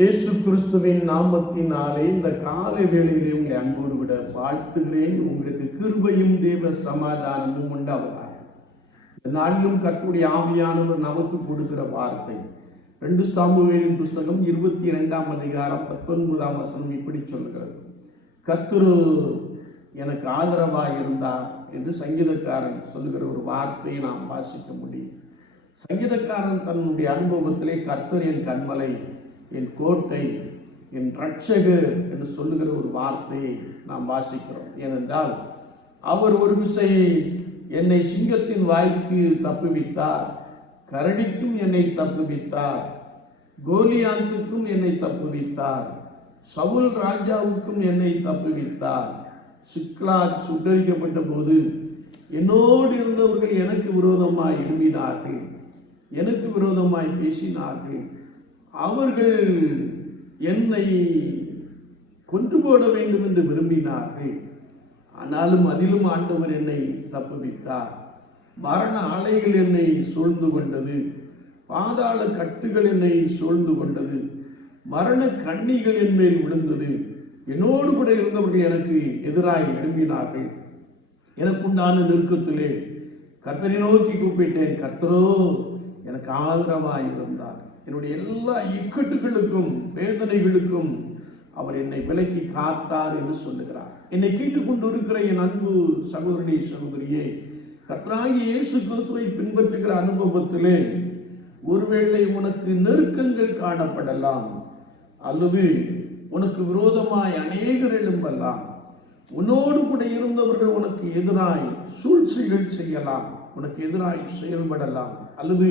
இயேசு கிறிஸ்துவின் நாமத்தினாலே இந்த காலை வேளையிலே உங்களை அன்போடு விட வாழ்த்துகிறேன். உங்களுக்கு கிருபையும் தேவ சமாதானமும் உண்டாவதாக. இந்த நாளிலும் கர்த்தருடைய ஆவியானவர் நமக்கு கொடுக்கிற வார்த்தை. ரெண்டு சாமுவேலின் புஸ்தகம் இருபத்தி இரண்டாம் அதிகாரம் பத்தொன்பதாம் வசனம் இப்படி சொல்கிறது. கத்துரு எனக்கு ஆதரவாக இருந்தார் என்று சங்கீதக்காரன் சொல்லுகிற ஒரு வார்த்தையை நாம் வாசிக்க முடியும். சங்கீதக்காரன் தன்னுடைய அனுபவத்திலே கர்த்தர் என் கண்மலை என் கோட்டை என் ரட்சகர் என்று சொல்லுகிற ஒரு வார்த்தையை நாம் வாசிக்கிறோம். ஏனென்றால் அவர் ஒரு விசை என்னை சிங்கத்தின் வாய்க்கு தப்புவித்தார் கரடிக்கும் என்னை தப்புவித்தார் கோலியாந்துக்கும் என்னை தப்புவித்தார் சவுல் ராஜாவுக்கும் என்னை தப்புவித்தார். சிக்லா சுட்டரிக்கப்பட்ட போது என்னோடு இருந்தவர்கள் எனக்கு விரோதமாய் எழுப்பினார்கள் எனக்கு விரோதமாய் பேசினார்கள். அவர்கள் என்னை கொன்று போட வேண்டும் என்று விரும்பினார்கள். ஆனாலும் அதிலும் ஆண்டவர் என்னை தப்புவித்தார். மரண அலைகள் என்னை சூழ்ந்து கொண்டது. பாதாள கட்டுகள் என்னை சூழ்ந்து கொண்டது. மரண கண்ணிகள் என் மேல் விழுந்தது. என்னோடு கூட இருந்தவர்கள் எனக்கு எதிராக எழும்பினார்கள். எனக்குண்டான நெருக்கத்திலே கர்த்தரை நோக்கி கூப்பிட்டேன். கர்த்தரோ எனக்கு ஆதரவாக இருந்தார் என்னுடைய எல்லா இக்கட்டுகளுக்கும் வேதனைகளுக்கும் அவர் என்னை விலக்கி காத்தார் என்று சொல்லுகிறார். என்னை கேட்டுக்கொண்டு இருக்கிற என் அன்பு சகோதரி சகோதரியே கர்த்தராகி இயேசு கிறிஸ்துவை பின்பற்றுகிற அனுபவத்திலே ஒருவேளை உனக்கு நெருக்கங்கள் காணப்படலாம் அல்லது உனக்கு விரோதமாய் அநேகர் எழும்பலாம் உன்னோடு கூட இருந்தவர்கள் உனக்கு எதிராய் சூழ்ச்சிகள் செய்யலாம் உனக்கு எதிராய் செயல்படலாம் அல்லது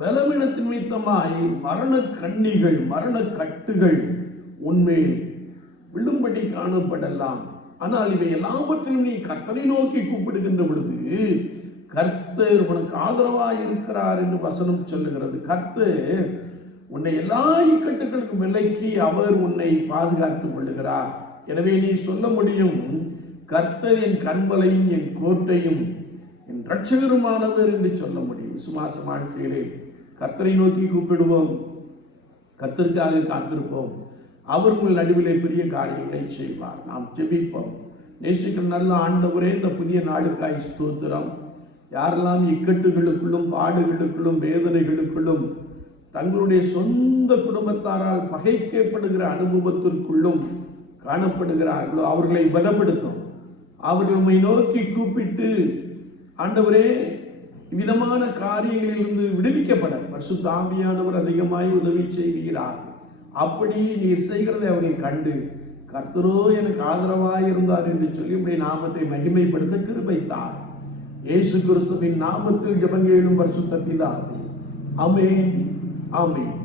பலவீனத்தின் நிமித்தமாய் மரண கண்ணிகள் மரண கட்டுகள் உன்மேல் விழும்படி காணப்படலாம். ஆனால் இவை எல்லாவற்றிலும் நீ கர்த்தரை நோக்கி கூப்பிடுகின்ற பொழுது கர்த்தர் உனக்கு ஆதரவாய் இருக்கிறார் என்று வசனம் சொல்லுகிறது. கர்த்தர் உன்னை எல்லா இக்கட்டுகளுக்கும் விலக்கி அவர் உன்னை பாதுகாத்துக் கொள்ளுகிறார். எனவே நீ சொல்ல முடியும் கர்த்தர் என் கண்பலையும் என் கோட்டையும் என் ரட்சகருமானவர் என்று சொல்ல முடியும். விசுவாச வாழ்க்கையிலே கர்த்தரை நோக்கி கூப்பிடுவோம். கர்த்தருக்காக காத்திருப்போம். அவர் உங்கள் நடுவிலே பெரிய காரியங்களை செய்வார். நாம் ஜெபிப்போம். நேசிக்கிற நல்ல ஆண்டவரே இந்த புதிய நாளுக்காய் ஸ்தோத்திரம். யாரெல்லாம் இக்கட்டுகளுக்குள்ளும் பாடுகளுக்குள்ளும் வேதனைகளுக்குள்ளும் தங்களுடைய சொந்த குடும்பத்தாரால் பகைக்கப்படுகிற அனுபவத்திற்குள்ளும் காணப்படுகிறார்களோ அவர்களை பலப்படுத்தும். அவர்கள் உம்மை நோக்கி கூப்பிட்டு ஆண்டவரே விதமான காரியங்களிலிருந்து விடுவிக்கப்பட பசு ஆவியானவர் அதிகமாய் உதவி செய்கிறார். அப்படி நீர் செய்கிறதை அவர்கள் கண்டு கர்த்தரோ எனக்கு ஆதரவாக இருந்தார் என்று சொல்லி இப்படி நாமத்தை மகிமைப்படுத்த கிருபைத்தார். இயேசு கிறிஸ்துவின் நாமத்தில் ஜபங்கேடும் பரிசுத்த பிதாவே. அமேன் ஆமென்.